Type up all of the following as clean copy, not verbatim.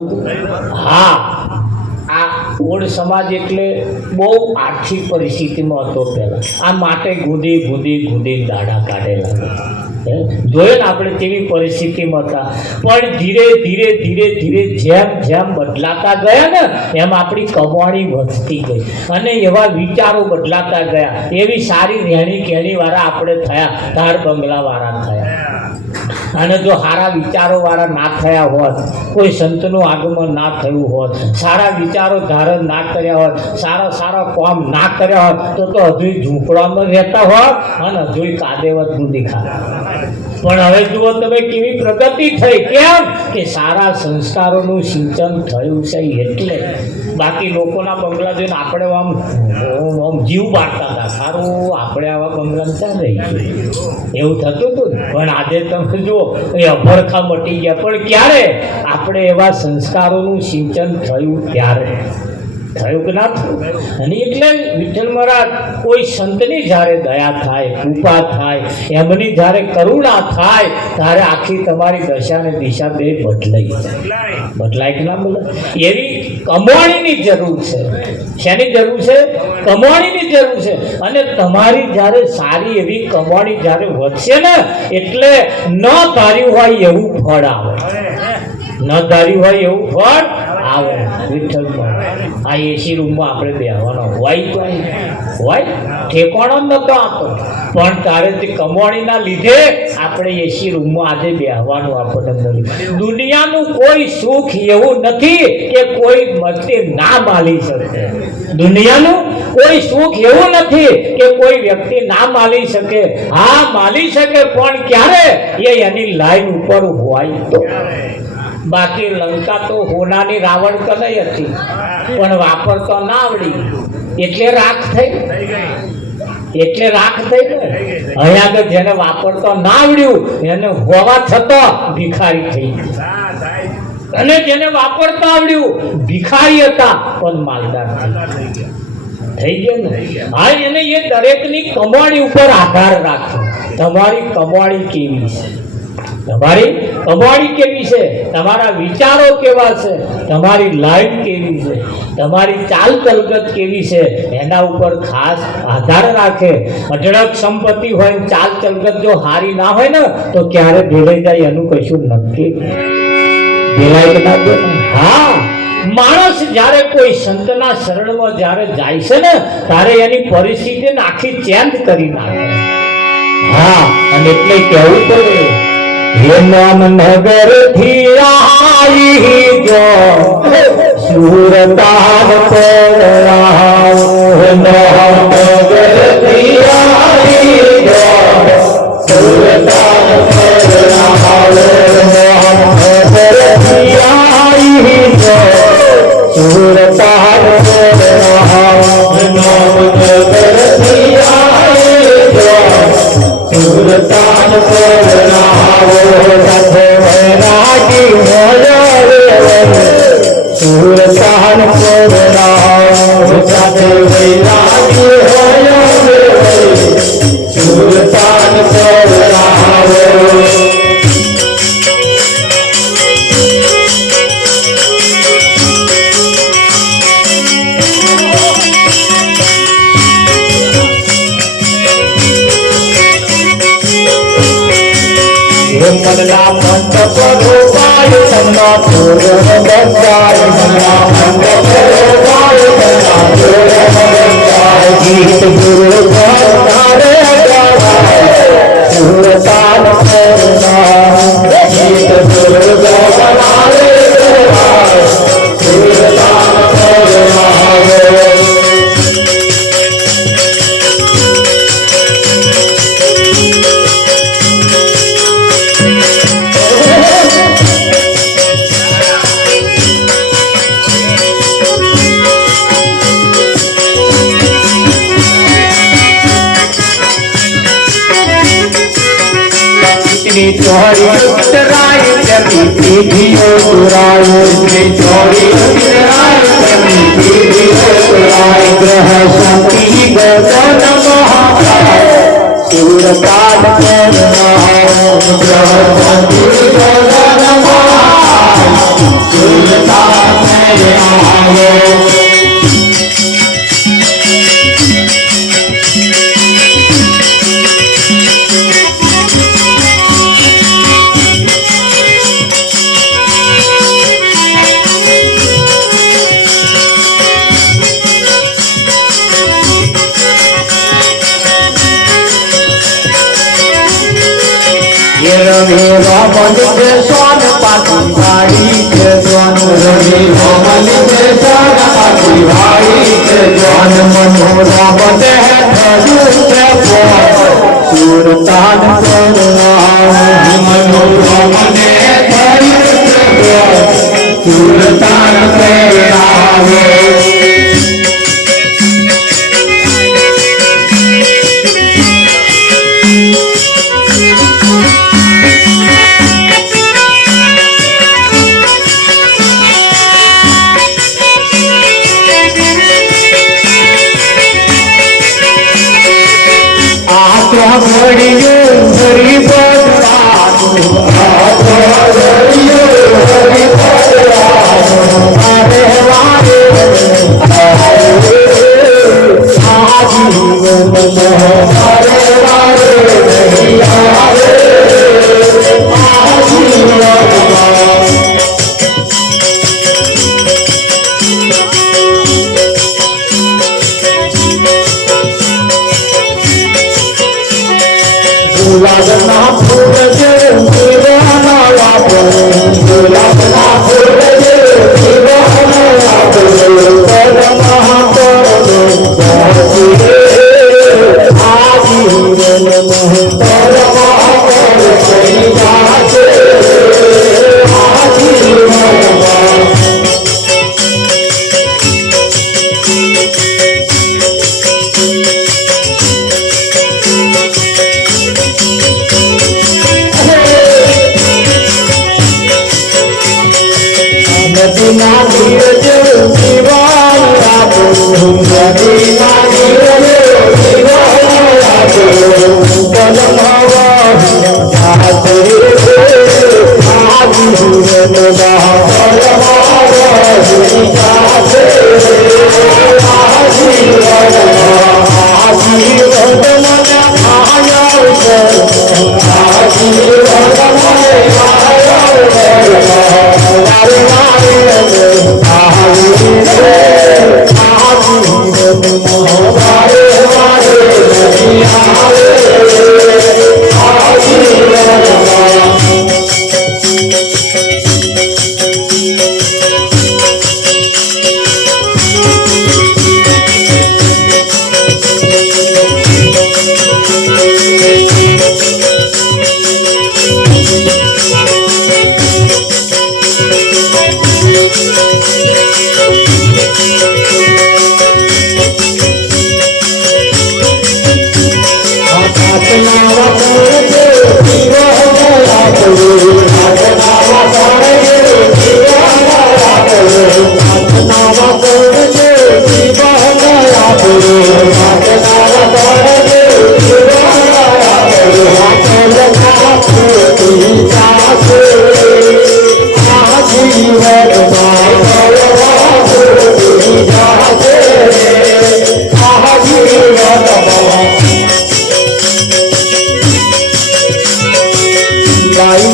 હા, આ કોળ સમાજ એટલે બહુ આર્થિક પરિસ્થિતિમાં હતો પહેલાં. આ માટે ગુંદી દાડા કાઢેલા જોઈએ ને આપણે કેવી પરિસ્થિતિમાં હતા. પણ ધીરે જેમ જેમ બદલાતા ગયા ને એમ આપણી કમાણી વધતી ગઈ અને એવા વિચારો બદલાતા ગયા. એવી સારી રહેણી કહેણીવાળા આપણે થયા, ધાર બંગલાવાળા થયા. અને જો સારા વિચારોવાળા ના થયા હોત, કોઈ સંતનું આગમન ના થયું હોત, સારા વિચારો ધારણ ના કર્યા હોત, સારા કામ ના કર્યા હોત તો હજુ ઝૂંપડામાં રહેતા હોત અને હજુ કાદેવત બુદ્ધિ ખાતા. પણ હવે જુઓ તમે કેવી પ્રગતિ થઈ. કેમ કે સારા સંસ્કારોનું સિંચન થયું છે એટલે. બાકી લોકોના બંગલા જોઈને આપણે આમ જીવ બાળતા હતા, સારું આપણે આવા બંગલામાં ક્યાં રહીશું, એવું થતું હતું. પણ આજે તમે જુઓ એ અભરખા મટી ગયા. પણ ક્યારે? આપણે એવા સંસ્કારોનું સિંચન થયું ત્યારે. થયું કે ના થયું? અને એટલે વિઠ્ઠલ મહારાજ કોઈ સંતની જ્યારે દયા થાય, કૃપા થાય, એમની જ્યારે કરુણા થાય ત્યારે આખી તમારી દશા અને દિશા બે બદલાય કે ના બદલાય? એવી કમાણીની જરૂર છે. શેની જરૂર છે? કમાણીની જરૂર છે. અને તમારી જ્યારે સારી એવી કમાણી જ્યારે વધશે ને એટલે ન ધાર્યું હોય એવું ફળ આવે. ન ધાર્યું હોય એવું ફળ આવે. વિઠ્ઠલ આ એસી રૂમમાં આપણે બેહવાનો હોય તો હોય, ઠેકાણો નતો આપતો. પણ તારે તે કમાણીના લીધે આપણે એસી રૂમમાં આજે બેહવાનું આપણને મળ્યું. દુનિયાનું કોઈ સુખ એવું નથી કે કોઈ મતે ના માલી શકે. દુનિયાનું કોઈ સુખ એવું નથી કે કોઈ વ્યક્તિ ના માલી શકે. હા, માલી શકે, પણ ક્યારે? એની લાઈન ઉપર હોય તો. બાકી લંકા તો હોનાની રાવણ કનઈ હતી, પણ વાપરતો ના આવડી એટલે રાખ થઈ. ને અહીંયા આગળ જેને વાપરતો ના આવડ્યું એને હોવા છતાં ભિખારી થઈ ગયું. અને જેને વાપરતા આવડ્યું ભિખારી હતા પણ માલદાર થઈ ગયા ને. હા, એને એ દરેકની કમાણી ઉપર આધાર રાખ્યો. તમારી કમાણી કેવી છે? તમારી કમાણી કેવી છે? તમારા વિચારો કેવા છે? તમારી લાઈન કેવી છે? તમારી ચાલ ચલગત કેવી છે? એના ઉપર ખાસ આધાર રાખે. અઢળક સંપત્તિ હોય, ચાલ ચલગત જો હારી ના હોય ને તો ક્યારે ભેળાઈ જાય એનું કશું નક્કી. ભેળાય કે ના ભેળાય? હા, માણસ જ્યારે કોઈ સંતના શરણમાં જ્યારે જાય છે ને ત્યારે એની પરિસ્થિતિને આખી ચેન્જ કરી નાખે. હા, અને એટલે કહેવું પડે નામ નગર થી આવી જો સુરતાન પરાવ. નામ નગર થી આવી જો સુરતાન પરાવ. નામ નગર થી આવી જો સુરતાન પરાવ. નામ નગર થી આવી જો સુરતાન પરાવ. સુરતાન પરાવ સાથે વૈરાગી હોય સુરતાન પરાવ. મનના મંડપ રોવાય તમના પૂરણ બંધાય. મનના મંડપ રોવાય તમના પૂરણ બંધાય. ગીત ગુરુ ગારે ગાવાય સુરતાન પરાવ. ગીત ગુરુ ગારે ગાવાય સુરતાન પરાવ. ચોરી ઉતરાય તેની પીઢીઓ ઉતરાય. ચોરી ઉતરાય તેની પીઢીઓ ઉતરાય. ગ્રહ શાંતિ ગગન મહાકાય સુરતાન પરાવ. ગ્રહ શાંતિ ગગન મહાકાય સુલતાન મેરે આવો રવિ રોમન કે સોન પાકી વાળી કે સોન રવિ રોમન કે સોન પાકી વાળી કે સોન મનોરમ દેહ ધરું કે સુરતાન મનોરમ દેહ ધરું કે સુલતાન પ્રેરાવે ગુલાબના ફૂલ જે જીવના વાપરો ગુલાબના ફૂલ જે જીવના વાપરો પરમા પરનો આ જીવન મોહ પરમા પર થઈ જાશે આ જીવનમાં નદીના નીર જેવું જીવન આપો નદીના નીર જેવું જીવન આપો પલમવા જાતે આ જીવનના પલમવા જાતે આ જીવનમાં આ જીવનમાં આયા આ જીવનમાં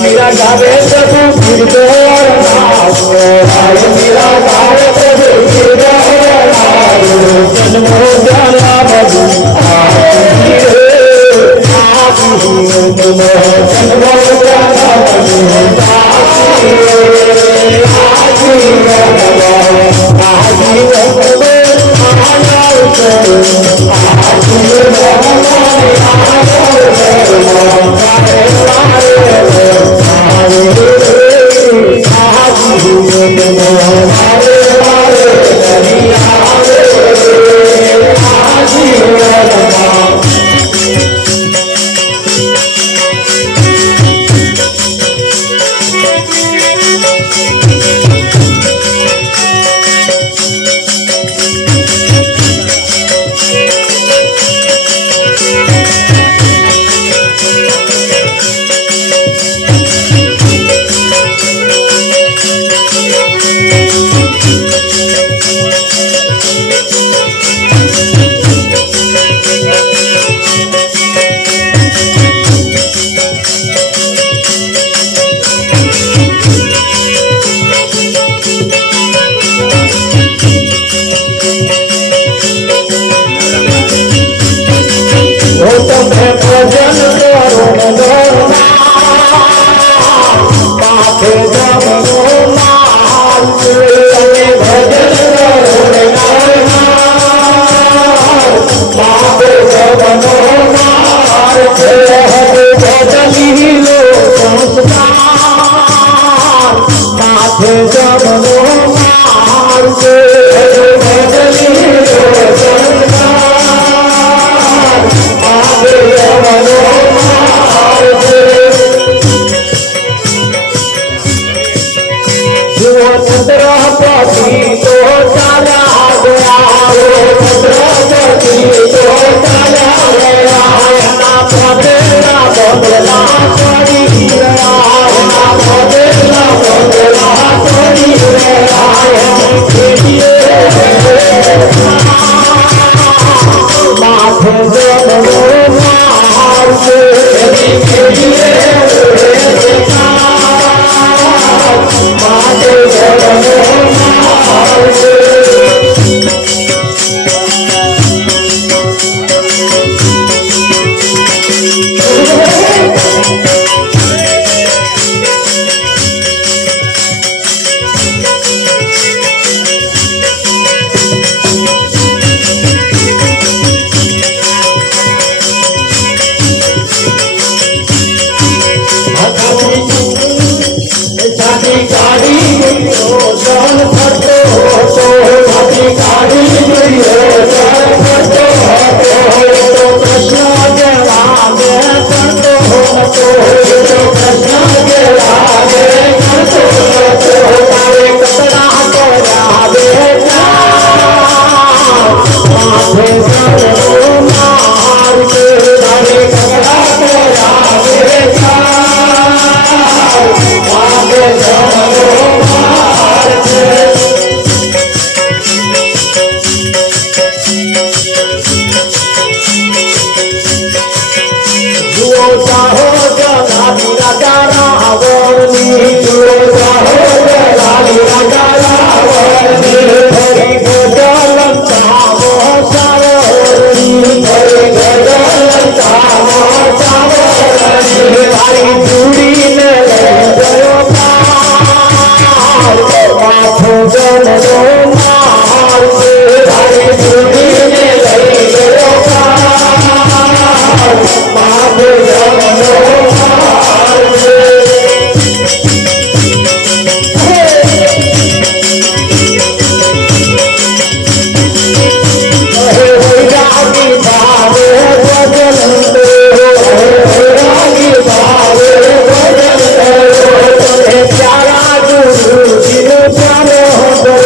मेरा गावे प्रभु गिरधर भाई मेरा गावे प्रभु गिरधर जन्मो जाला बधु जन्मो जाला તમે ભજન કરો રે માથે જમનો માર છે બદલી લો સંસ્કાર માથે જમનો માર છે બદલી લો સંસ્કાર માથે જમનો માર છે જુઓ છત્રપતિ તો ચાલ્યા ગયા છત્રપતિ તો ચાલ્યા ગયા એના પદેલા બદલા પડી ગયા એના પદેલા બદલા પડી ગયા માથે જમનો માર છે માથે જમનો માર છે સાથી કાઢી ગયો જન ફરતો હતો સાથી કાઢી ગયો જન ફરતો હતો તો કૃષ્ણ જવાબે કરતો હતો તો કૃષ્ણ જવાબે કરતો હતો તારે કતરા કર્યા માથે જમનો માર છે તારે કતરા કર્યા માથે જમનો માર છે જુઓ ચાહો જલાલી રાજા રાવણની જુઓ ચાહો જલાલી રાજા રાવણની ફરી ગજલ ચાવો સાવરણી ફરી ગજલ ચાવો સાવરણી તારી ચૂડીને લઈ ગયો માથે જમનો માર છે તારી ચૂડીને લઈ ગયો માથે જમનો માર છે વૈરાગી ભાવે ભજન કરો વૈરાગી ભાવે ભજન કરો તમે પ્યારા ગુરુજીનું ધ્યાન કરો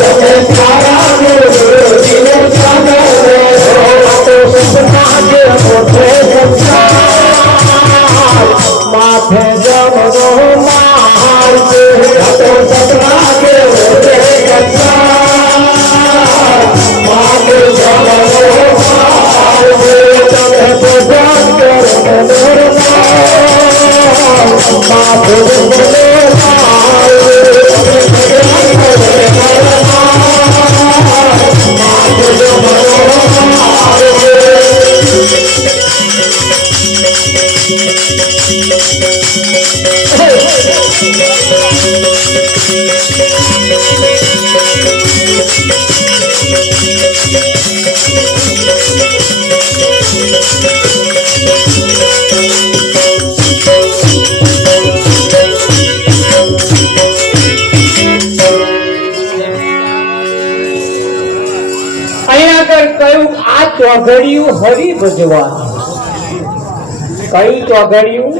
તમે પ્યારા ગુરુજીનું ધ્યાન કરો તો સપના જે મોટે સંસાર માથે જમનો માર છે તો સપના જે મોટે સંસાર માથે જમનો માર છે તમે ભજન કરો માથે જમનો માર છે તમે ભજન કરો માથે જમનો માર છે અહીંયા આગળ કહ્યું આ ચોઘડિયું હરી ભજવા કઈ ચોઘડિયું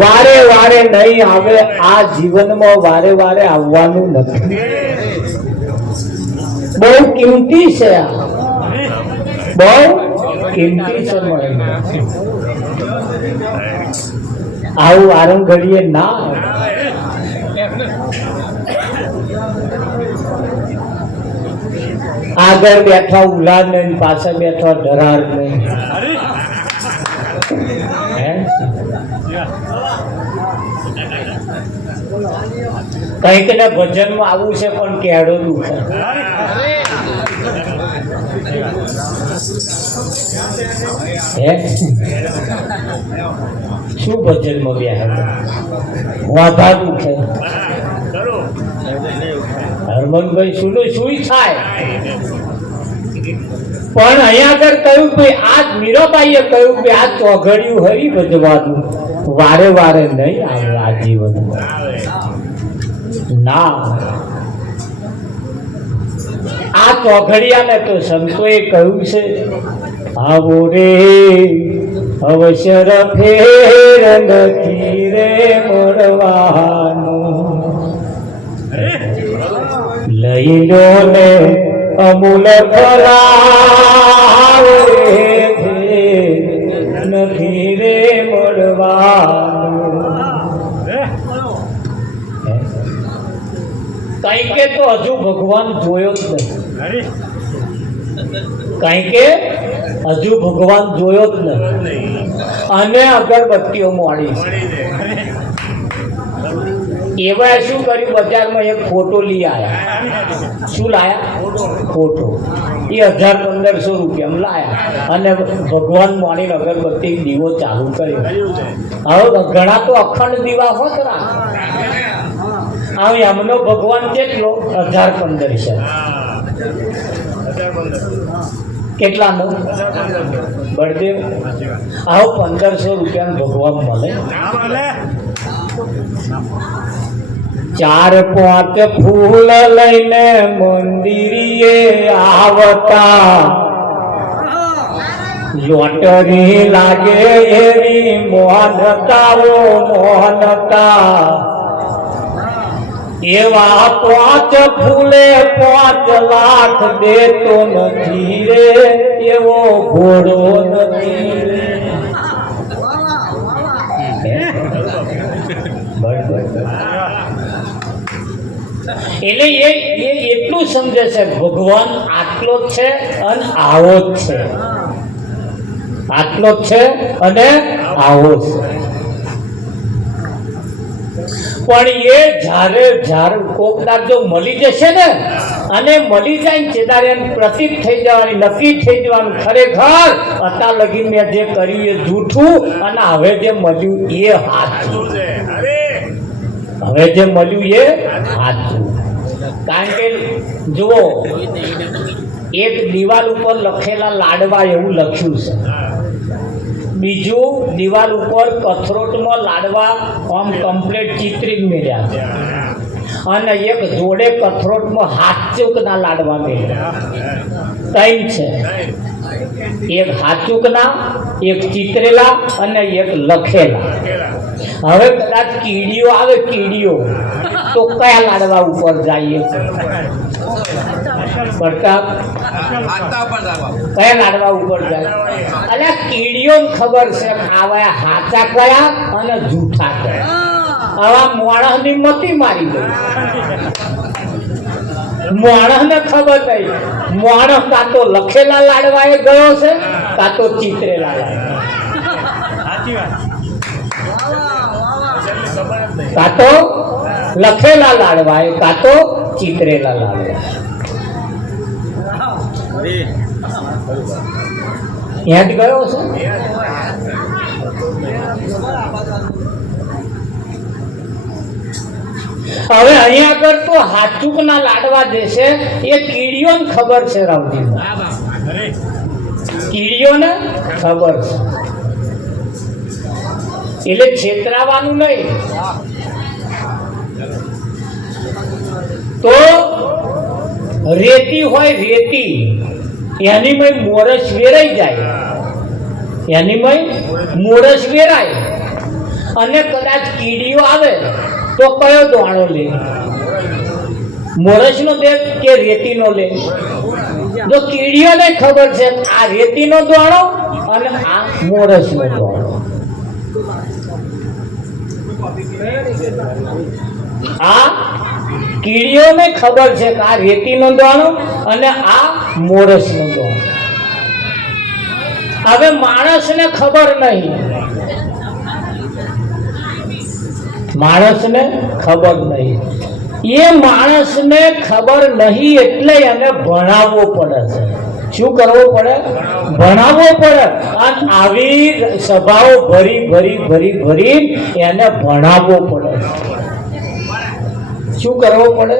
વારે વારે નહીં આવે આ જીવનમાં વારે વારે આવવાનું નથી બહુ કિંમતી છે આ બહુ કિંમતી સમય આવું આરંગ ઘડીએ ના આવે. આગળ બેઠા ઉલાદ નહીં પાછળ બેઠા ધરાર નહીં કઈક ને ભજન માં આવું છે પણ કેળો દુખે હે શું ભજનમાં ગયા વાધા દુખે હરમનભાઈ શું શું થાય પણ અહીંયા આગળ કહ્યું કે આજ મીરાબાઈએ કહ્યું કે આ ચોઘડિયું હરી ભજવાનું વારે વારે નહીં આવે આ જીવનમાં ના આ ચોઘડિયાને તો સંતોએ કહ્યું છે આવો રે અવસર ફેર નથી રે મળવાનું લઈ લો ને અમૂલ ખરાબ રે નથી રે મળવાનું કઈ કે તો હજુ ભગવાન જોયો જ નહીં કઈ કે હજુ ભગવાન જોયો જ નહીં અને અગરબત્તીઓ મોડી એવા શું કર્યું બજારમાં એક ફોટો લઈ આવ્યા શું લાયા ફોટો એ 1000-1500 રૂપિયામાં લાયા અને ભગવાન મોડીને અગરબત્તી દીવો ચાલુ કર્યો હવે ઘણા તો અખંડ દીવા હોત હવે એમનો ભગવાન કેટલો 1000-1500 કેટલાનો બળદેવ આવો 1500 રૂપિયાનો ભગવાન મળે 4-5 ફૂલ લઈને મંદિરે આવતા લોટરી લાગે એવી મોહનતાઓ મોહનતા એવા 5 ફૂલે 5 લાખ દેતો નથી રે એવો ઘોડો નથી રે એટલે એ એટલું સમજે છે ભગવાન આટલો જ છે અને આવો જ છે આટલો જ છે અને આવો છે પણ એ જ્યારે કોકદાર જો મળી જશે ને અને મળી જાય ને ચેદારે પ્રતીક થઈ જવાની નક્કી થઈ જવાનું ખરેખર અત્યાર લગી મેં જે કર્યું એ જૂઠું અને હવે જે મળ્યું એ સાચું હવે જે મળ્યું એ સાચું કારણ કે જુઓ એક દિવાલ ઉપર લખેલા લાડવા એવું લખ્યું છે બીજું દિવાલ ઉપર કથરોટમાં લાડવા આમ કમ્પ્લીટ ચિત્રી મેળ્યા છે અને એક જોડે કથરોટમાં હાથચૂકના લાડવા મેળ્યા 3 છે એક હાથચૂકના એક ચિત્રેલા અને એક લખેલા હવે કદાચ કીડીઓ આવે કીડીઓ તો કયા લાડવા ઉપર જઈએ પ્રતાપ કયા લાડવા ઉપર જાય અને કીડીઓને ખબર છે આવા હાચા કયા અને જૂઠા કયા આવા માણસની મતી મારી ગઈ માણસને ખબર નહીં માણસ કાં તો લખેલા લાડવાએ ગયો છે કાં તો ચિત્રેલા લાડવા કાં તો લખેલા લાડવાએ કાં તો ચિત્રેલા લાડવા યાદ ગયો છે હવે અહીંયા આગળ તો હાચુકના લાડવા જે છે એ કીડીઓને ખબર છે રામજી કીડીઓને ખબર છે એટલે છેતરાવાનું નહીં તો રેતી હોય રેતી એની મય મોરસ વેરાઈ જાય એની મય મોરસ વેરાય અને કદાચ કીડીઓ આવે તો કયો દોણો લે મોરસનો દે કે રેતીનો લે જો કીડીઓને ખબર છે આ રેતીનો દોણો અને આ મોરસનો દોણો આ કીડીઓને ખબર છે કે આ રેતીનો દોણો અને આ મોરસનો દોણો હવે માણસને ખબર નહીં માણસને ખબર નહીં એ માણસને ખબર નહીં એટલે એને ભણાવવો પડે છે શું કરવું પડે? ભણાવવો પડે. અને આવી સભાઓ ભરી ભરી ભરી ભરી એને ભણાવવો પડે. શું કરવું પડે?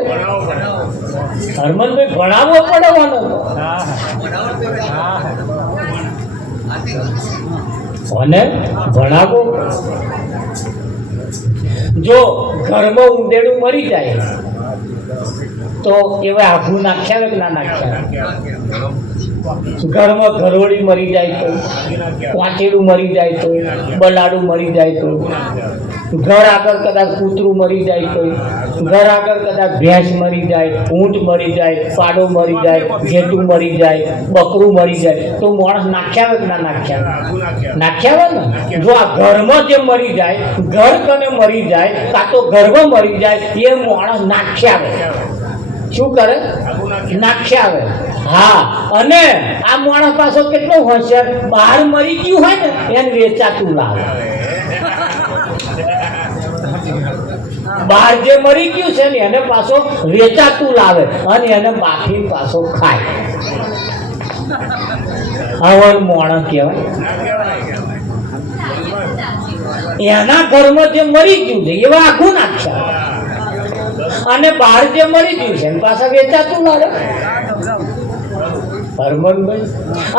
હરમનભાઈ ભણાવવો પડે મને અને ભણાવવો. જો ઘરમાં ઊંધેડું મરી જાય તો એવા આઘું નાખ્યા કે ના નાખ્યા? ઘરમાં ઘરોડી મરી જાય તો, વાંચેડું મરી જાય તો, બલાડું મરી જાય તો, ઘર આગળ કદાચ કૂતરું મરી જાય તો, ઘર આગળ કદાચ ભેંસ મરી જાય, ઊંટ મરી જાય, પાડો મરી જાય, ઘેટું મરી જાય, બકરું મરી જાય તો માણસ નાખ્યા હોય કે ના નાખ્યા? નાખ્યા હોય ને. જો આ ઘરમાં જે મરી જાય, ઘર કને મરી જાય, કાં તો ઘરમાં મરી જાય, એ માણસ નાખ્યા હોય. શું કરે? નાખ્યા આવે. હા, અને આ માણસ પાછો કેટલો હોશિયાર, બહાર મરી ગયું હોય ને એને વેચાતું લાવે. બહાર જે મરી ગયું છે ને એને પાછો વેચાતું લાવે અને એને બાફી પાછો ખાય. આવો માણસ કહેવાય. એના ઘરમાં જે મરી ગયું છે એવા આખું નાખ્યા અને બહાર જે મરી ગયું છે પાછા વેચાતું લાવે. હરમનભાઈ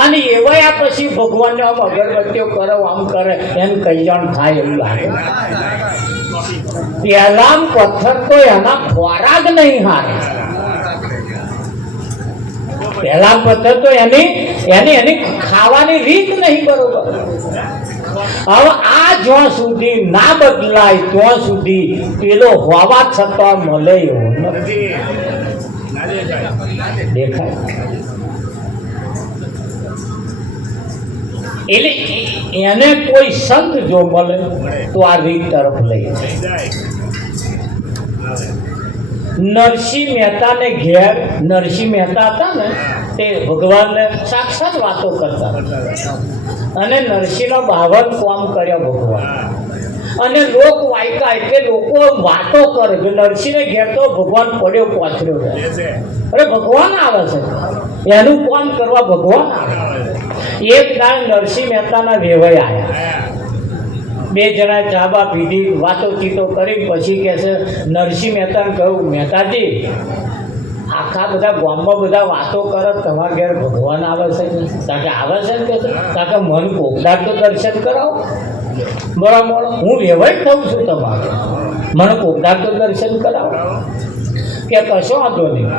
અને એવા પછી ભગવાનને આમ અગરબત્તીઓ કરે, આમ કરે, એને કલ્યાણ થાય એવું લાગે. પહેલા પથ્થર તો એના ખોરાક નહીં હારે. પહેલા પથ્થર તો એની ખાવાની રીત નહીં બરોબર. હવે આ જ્યાં સુધી ના બદલાય ત્યાં સુધી પેલો હોવા છતાં મળે એવો નથી. દેખાય એટલે એને કોઈ સંત જો મળે તો આ રીત તરફ લઈ જાય. નરસિંહ મહેતાને ઘેર, નરસિંહ મહેતા હતા ને તે ભગવાનને સાક્ષાત વાતો કરતા અને નરસિંહનો 52 કામ કર્યા ભગવાન. અને લોક વાયકા એટલે લોકો વાતો કરે કે નરસિંહને ઘેર તો ભગવાન પડ્યો પાછળ્યો છે. અરે ભગવાન આવે છે, એનું કામ કરવા ભગવાન આવે. એક દાળ નરસિંહ મહેતાના વેવાઈ આવ્યા. બે જણા ચાબા પીધી, વાતો ચીતો કરી પછી કહે છે, નરસિંહ મહેતાને કહ્યું, મહેતાજી આખા બધા ગામમાં બધા વાતો કરે તમારા ઘેર ભગવાન આવે છે તાકે આવે છે ને કે તાકે મન કોકદાર તો દર્શન કરાવો. બરાબર, હું વેવાઈ કહું છું તમારે, મને કોકદાર તો દર્શન કરાવો. કે કશો વાંધો નહીં,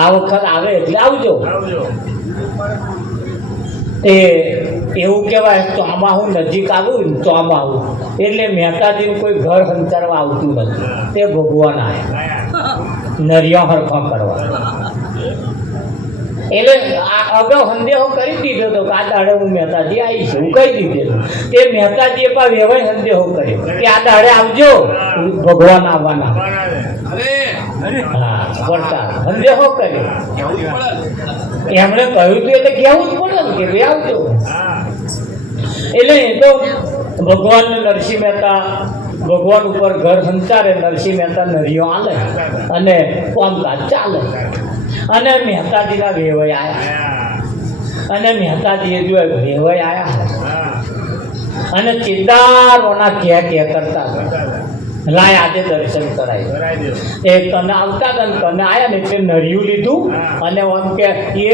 આ વખત આવે એટલે આવજો. એ એવું કહેવાય ચોમાહું નજીક આવ્યું ને ચોમાહું એટલે મહેતાજીનું કોઈ ઘર સંચારવા આવતું નથી. તે ભગવાન આવ્યા નરિયા હરખા કરવા. એટલે અગાઉ સંદેહો કરી દીધો હતો કે આ દાડે હું મહેતાજી આવીશ એવું કહી દીધેલું. તે મહેતાજીએ પણ વેવાય સંદેહો કર્યો કે આ દાડે આવજો, ભગવાન આવવાના. હા, પડતા સંદેહો કર્યો. એમણે કહ્યું હતું એટલે કહેવું જ પડે ને કે ભાઈ આવજો. એટલે એ તો ભગવાન નરસિંહ મહેતા ભગવાન ઉપર ઘર સંચારે, નરસિંહ મહેતા નરિયો હાલે અને કામકાજ ચાલે. અને મહેતાજીના વેવાઈ આવ્યા અને મહેતાજીએ જોયું વેવાઈ આવ્યા અને ચિંતારોના કે કરતા લાય આજે દર્શન કરાય. એ કને આવતા હતા ને કને આવ્યા ને એટલે નરિયું લીધું અને આમ કે એ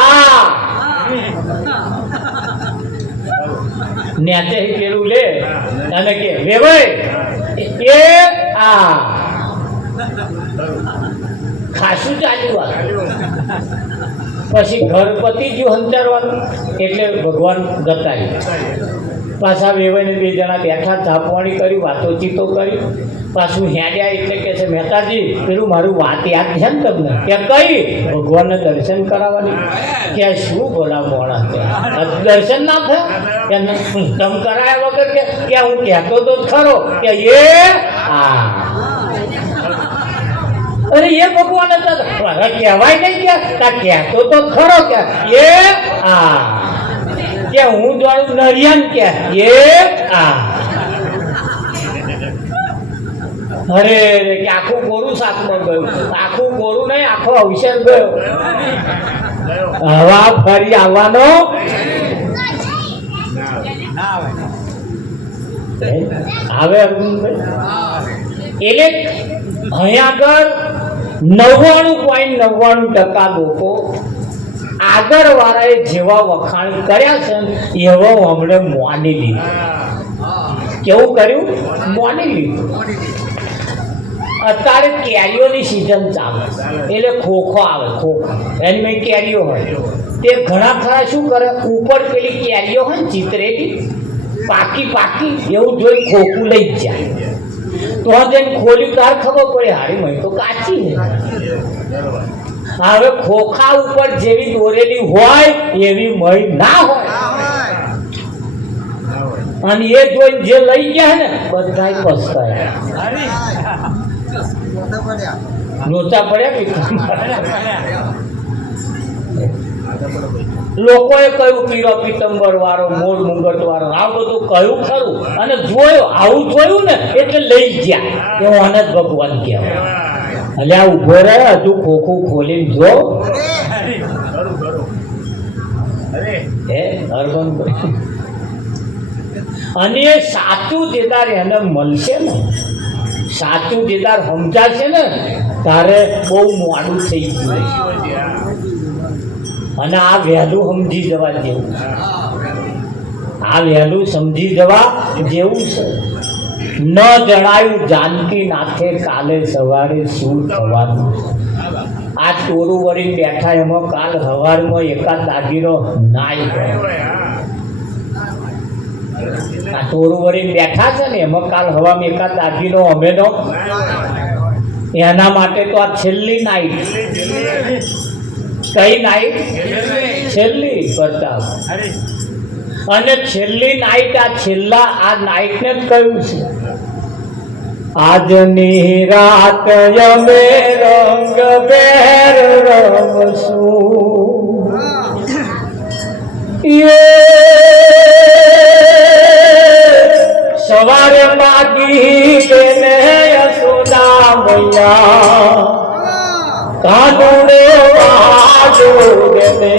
આ નેતે પેલું લે અને કે વેવાઈ એ આ ખાસું ચાલ્યું. પછી ઘર પતી ગયું સંચારવાનું એટલે ભગવાન ગતા પાછા વેવાઈને બે જણા બેઠા, ધાપવાણી કરી, વાતો ચીતો કરી, પાછું હેડ્યા. એટલે કે છે મહેતાજી પેલું મારું વાત યાદ છે ને તમને? કે કઈ? ભગવાનને દર્શન કરાવવાની. કે શું બોલા મોણા, દર્શન ના થાય કે તમ કરાયા વગર કે હું કહેતો તો ખરો કે એ આ અરે એ ભગવાન હતા કહેવાય નહીં કે કહેતો તો ખરો કે એ આ કે હું જોડું નરિયાન કે એ આ અરે કે આખું કોરું શાકમાં ગયું, આખું કોરું નહીં આખો અવસર ગયો. હવા ફરી આવવાનો આવે અર્જુનભાઈ એટલે અહીંયા આગળ 99.99% લોકો આગળ વાળાએ જેવા વખાણ કર્યા છે ને એવો હમણે માની લીધું. કેવું કર્યું? માની લીધું. અત્યારે કેરીઓની સિઝન ચાલે એટલે ખોખો આવે. ખોખો એની મેં કેરીઓ હોય તે ઘણા ખરા શું કરે, ઉપર પેલી કેરીઓ હોય ને ચિતરેલી પાકી એવું જોઈ ખોખું લઈ જ જાય. તો જઈને ખોલી તાર ખબર પડે હારી મય તો કાચી છે. હવે ખોખા ઉપર જેવી દોરેલી હોય એવી મય ના હોય. અને એ જોઈને જે લઈ ગયા ને બધા પસ્તાયા. લોચા પડ્યા. લોકોએ કહ્યું પીરો પિત્તંબર વાળો, મોર મુંગટ વાળો, આ બધું કહ્યું ખરું. અને જોયું, આવું જોયું ને એટલે લઈ ગયા. એવું આને જ ભગવાન કહેવાય. એટલે આ ઉભો રહે, હજુ ખોખું ખોલીને જો. હે હરગનભાઈ, અને એ સાચું જેદાર એને મળશે ને, સાચું જેદાર સમજાશે ને તારે બહુ મોડું થઈ ગયું. અને આ વહેલું સમજી જવા જેવું છે. આ વહેલું સમજી જવા જેવું છે. ન જણાયું જાનકી નાથે કાલે સવારે શું થવાનું. આ ચોરું વળીને બેઠા એમાં કાલ સવારમાં એકાદ દાગીનો નાય હોય. આ ચોરું વળીને બેઠા છે ને એમાં કાલ હવામાં એકાદ દાગીનો અમેનો. એના માટે તો આ છેલ્લી નાઈટ. કઈ નાઈટ? છેલ્લી પ્રતાપ. અને છેલ્લી નાઈટ, આ છેલ્લા આ નાઈટ ને કહ્યું છે આજની રાત અમે રંગ બેર રમશું. સવારે માગી બેને યશોદા મૈયા કાદુડે વાજો ગમે.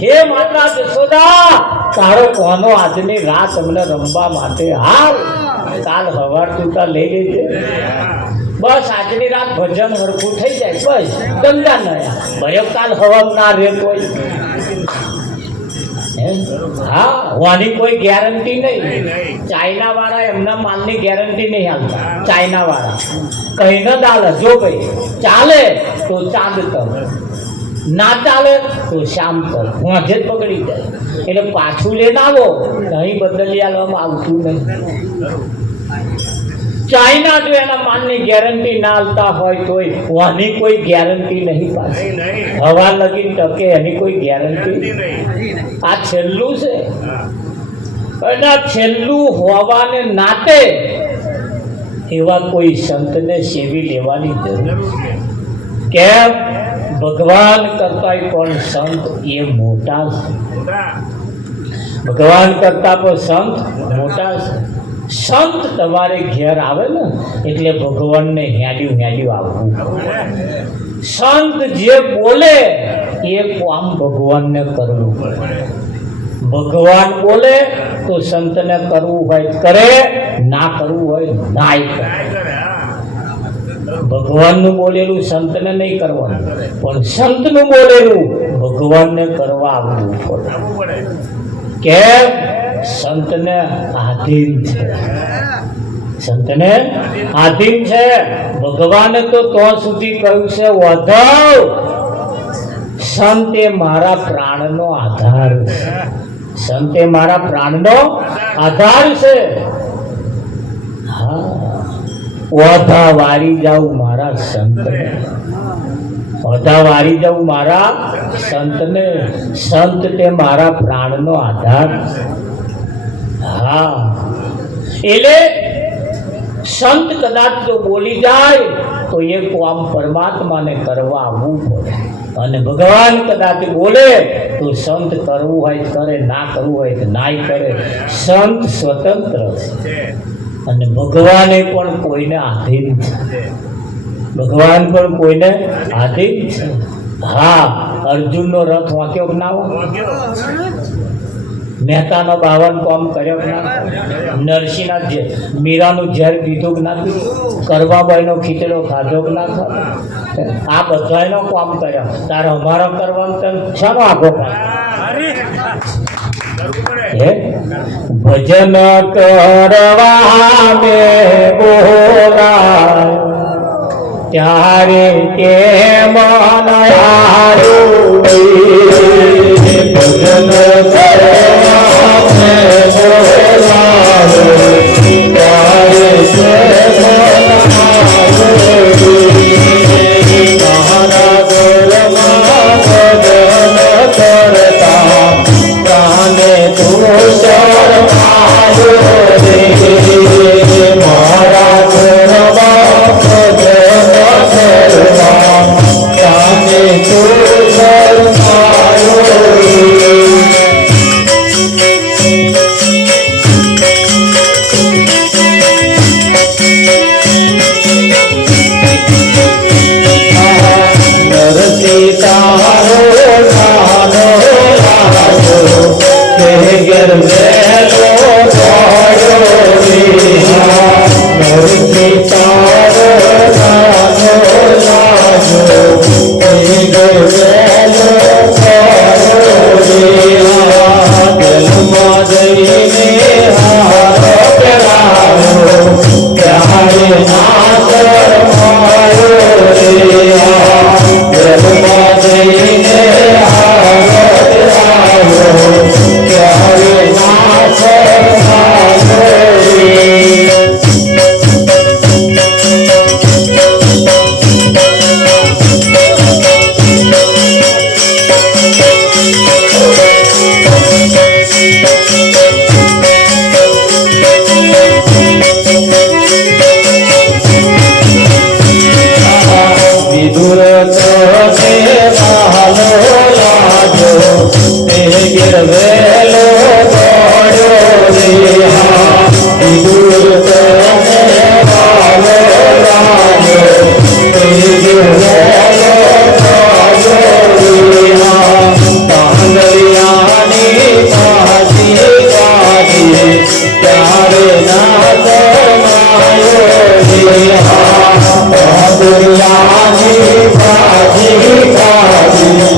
હે માતા જશોદા, તારો કોનો આજની રાત અમને રમવા માટે હાલ. કાલ સવાર તું લઈ લેજે. બસ આજની રાત ભજન હરખું થઈ જાય બસ ગંગા નયા ભયો કાલ હવા ના રહેત હોય. હા, વાની કોઈ ગેરંટી નહીં. ચાઇના વાળા એમના માલની ગેરંટી નહીં હાલતા. ચાઇના વાળા કહીને દાલ જો ભાઈ ચાલે તો ચાંદ કર, ના ચાલે તો શામ કર. વાંધે જ પકડી જાય. એટલે પાછું લઈને આવો અહીં બદલી આવવામાં આવતું નહીં. ચાઇના જો એના માલની ગેરંટી ના હાલતા હોય તોય વાની કોઈ ગેરંટી નહીં પાછી. હવા લગી ટકે એની કોઈ ગેરંટી. આ છેલ્લું છે. અને આ છેલ્લું હોવાને નાતે એવા કોઈ સંતને સેવી લેવાની જરૂર છે. કેમ? ભગવાન કરતા પણ સંત એ મોટા છે. ભગવાન કરતા પણ સંત મોટા છે. સંત તમારે ઘેર આવે ને એટલે ભગવાનને હેડ્યું આવવું. સંત જે બોલે એ કામ ભગવાનને કરવું પડે. ભગવાન બોલે તો સંતને કરવું હોય કરે, ના કરવું હોય નાય કરે. ભગવાનનું બોલેલું સંતને નહીં કરવાનું, પણ સંતનું બોલેલું ભગવાનને કરવા આવવું પડે. કેમ? સંતને આધીન છે. સંતને આધીન છે. ભગવાને તો સુધી કહ્યું છે વધવ સંત એ મારા પ્રાણનો આધાર છે. સંત એ મારા પ્રાણનો આધાર છે. હા, ઓધા વારી જાઉં મારા સંતને. ઓધા વારી જાઉં મારા સંતને. સંત તે મારા પ્રાણનો આધાર. હા, એટલે સંત કદાચ જો બોલી જાય તો એ કામ પરમાત્માને કરવા આવવું પડે. અને ભગવાન કદાચ બોલે તો સંત કરવું હોય કરે, ના કરવું હોય તો નાય કરે. સંત સ્વતંત્ર છે અને ભગવાને પણ કોઈને આધીન છે. ભગવાન પણ કોઈને આધીન છે. હા, અર્જુનનો રથ વાંક્યો કે ના વાંક્યો? મહેતાનો 52 કામ કર્યો કે ના? નરસિંહના મીરાનું ઝેર પીધું કે ના પીધું? કરવાબાઈનો ખીચડો ખાધો કે ના ખાધો? આ બધાયનો કામ કર્યો. તારે અમારો કરવાનું તને શાનો આગો હે? ભજન કરવા મે બોલાય ત્યારે કે મન હારું ભજન કરવા મે બોલાય ત્યારે કે મન હારું ઘરમાં ભજન કરતા પ્રાણે તું શરમાયો રે મારા ઘરમાં ભજન કરવા પ્રાણે તું શરમાયો રે નરસિંહ તારો નાનો ઘેર વેલો પડ્યો રે નરસિંહ તારો નાનો ઘેર વેલો પડ્યો રે જન્મ જઈને હારો પેરાયો ત્યારે ના શરમાયો રે જન્મ જઈને હારો પેરાયો ત્યારે ના શરમાયો રે વિદુર તને માલો લાજો તે ઘેર વેલો પડ્યો રે વિદુર તને માલો લાજો તે ઘેર વેલો પડ્યો રે તાંગલિયાની પાછી કાઢી ત્યારે ના શરમાયો રે દુનિયાની પાછી કાઢી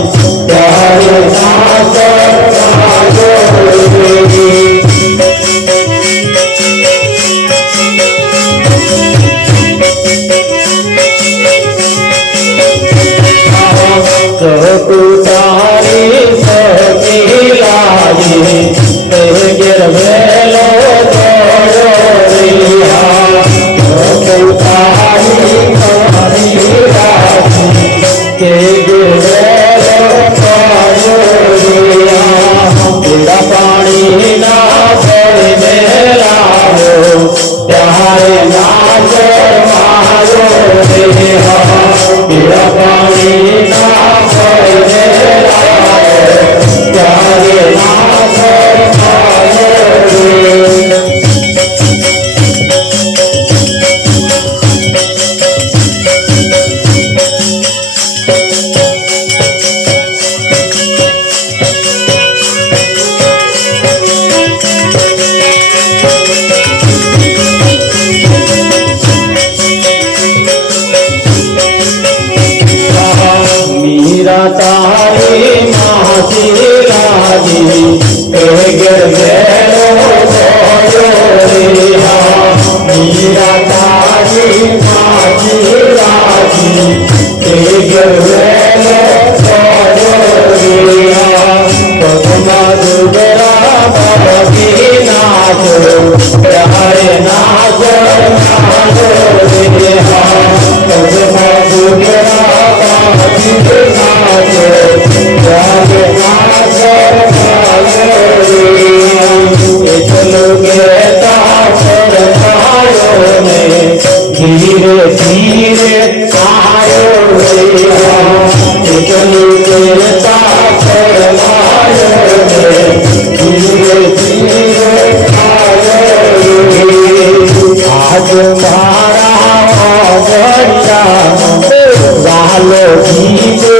ત્યારે ના શરમાયો રે તારી સખી લાગી તે ઘેર વેલો પડ્યો રે તારી મારી લાગી તે ઘેર વેલો પડ્યો રે પીડા પાણી ના ભરીને લાવ્યો ત્યારે ના શરમાયો રે પીડા પાણી ના ભરીને લાવ્યો ત્યારે ના શરમાયો રે મીરા તારી માસી લાગી તે ઘેર વેલો પડ્યો રે મીરા તારી માસી લાગી તે ઘેર વેલો પડ્યો રે પગમાં દુબરા બાકી નાચો ત્યારે ના શરમાયો રે પગમાં દુબરા બાકી નાચો ત્યારે ના શરમાયો રે એટલું કહેતા શરમાયો ને ધીરે ધીરે આયો રે એટલું કહેતા શરમાયો ને ધીરે ધીરે આયો રે આજ મારા વડિયા વાલો જીવે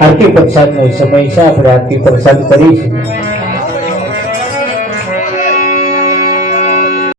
આરતી પ્રસાદનો સમય છે. આપણે આરતી પ્રસાદ કરીશું.